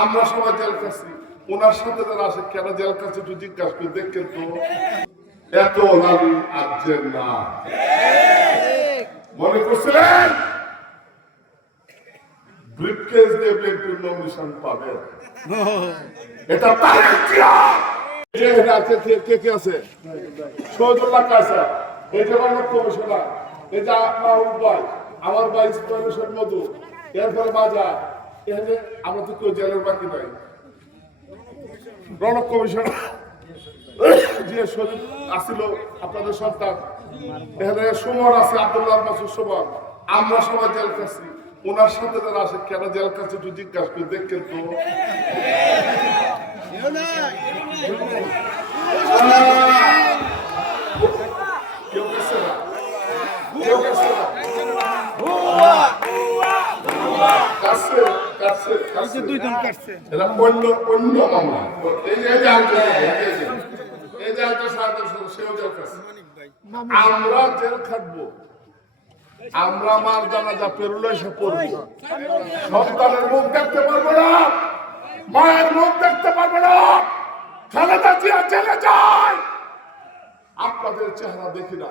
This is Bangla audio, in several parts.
আমরা সবাই জেল খাচ্ছি। ওনার সাথে যারা আসে কেন জেল খাচ্ছে একটু জিজ্ঞাসা করে দেখেন তো। এত লালু আজের না। মনে করছিলেন? ব্রিফকেস দিয়ে পাবে। এটা তার আমার ভাই ইসমাইল হোসেন মধু, এরপরে মাজা এখানে আমরা তো কেউ জেলের বাকি নাই রণক কমিশন যে শরীফ আসিল আপনাদের সন্তান। এখানে সুমন আছে আব্দুল্লাহ মাসুদ সুমন। আমরা সবাই জেল খাচ্ছি। ওনার সাথে যারা আসে কেন জেল খাচ্ছে একটু জিজ্ঞাসা করে দেখেন তো। কেউ গেছে না কেউ গেছে না কাছে কাছে কাছে। দুইজন কাটছে। এটা অন্য অন্য মামলা। এই যে এই যে এই যে এই সাহায্য সেও জেল খাচ্ছে। আমরা জেল খাটবো। আমরা আমার জানাজা পেরোলে এসে পড়ব সন্তানের মুখ দেখতে পারব না। মায়ের মুখ দেখতে পারব না। খালেদা জিয়া জেলে যায়। আপনাদের চেহারা দেখি না।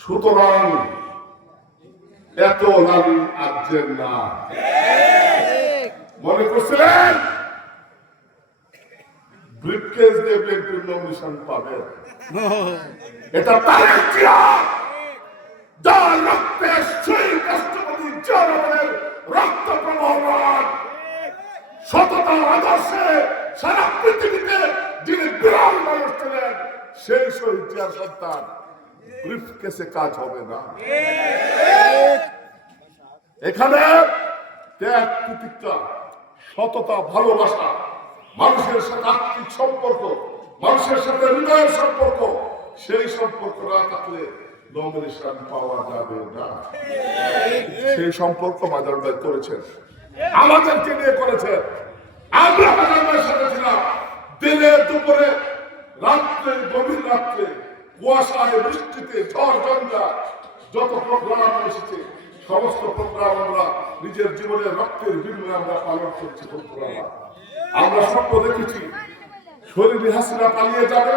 সুতরাং এত লালু আজের না। মনে করছিলেন? ব্রিফকেস দিয়ে বিএনপির নমিনেশন পাবে। এটা তার ইতিহাস যার রক্তে রাষ্ট্রপতি রক্ত প্রবাহমান সততার আদর্শে সারা পৃথিবীতে যিনি বিরল মানুষ ছিলেন সেই সন্তান। ব্রিফকেসে কাজ হবে না। এখানে ত্যাগ প্রতিজ্ঞা সততা, ভালোবাসা, মানুষের সাথে সম্পর্ক, মানুষের সাথে হৃদয়ের সম্পর্ক, সেই সম্পর্ক না থাকলে নমিনেশন পাওয়া যাবে না। সেই সম্পর্ক মাজার ভাই করেছেন। আমাদেরকে নিয়ে করেছেন। আমরা মাজার ভাইয়ের সাথে ছিলাম। দিনে দুপুরে রাত্রে, গভীর রাত্রে, কুয়াশায়, বৃষ্টিতে, ঝড়, ঝঞ্ঝা, যত প্রোগ্রাম এসেছে, সমস্ত প্রোগ্রাম আমরা নিজের জীবনের রক্তের বিনিময়ে আমরা পালন করছি আমরা স্বপ্ন দেখেছি শরীর হাসিনা পালিয়ে যাবে,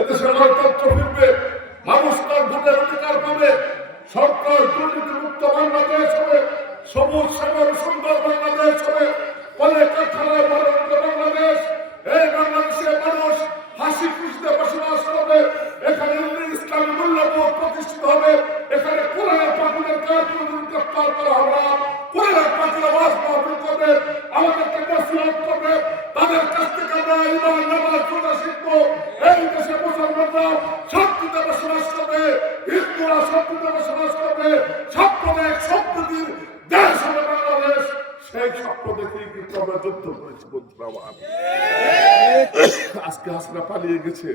এদেশের গণতন্ত্র ফিরবে, মানুষ তার ভোটের অধিকার পাবে, সরকার দুর্নীতি মুক্ত বাংলাদেশ হবে, সবুজ, শ্যামল বসবাস করবে সাম্প্রদায়িক সম্প্রীতির দেশ হবে বাংলাদেশ। সেই কিন্তু আমরা যুদ্ধ করেছি বন্ধুরা আমার। আজকে হাসিনা পালিয়ে গেছে।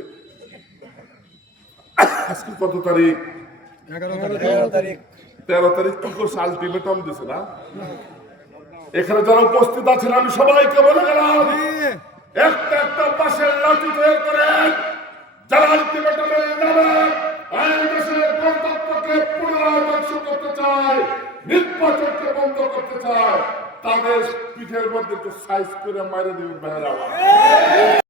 আজকে কত তারিখ? তারিখ। তেরো তারিখ কি করছে আলটিমেটাম দিছে না? এখানে যারা উপস্থিত আছেন আমি সবাইকে বলে গেলাম একটা একটা পাশের লাঠি তৈরি করেন। করতে চায় তাদের পিঠের মধ্যে একটু সাইজ করে মারে দেবেন ভাইয়েরা।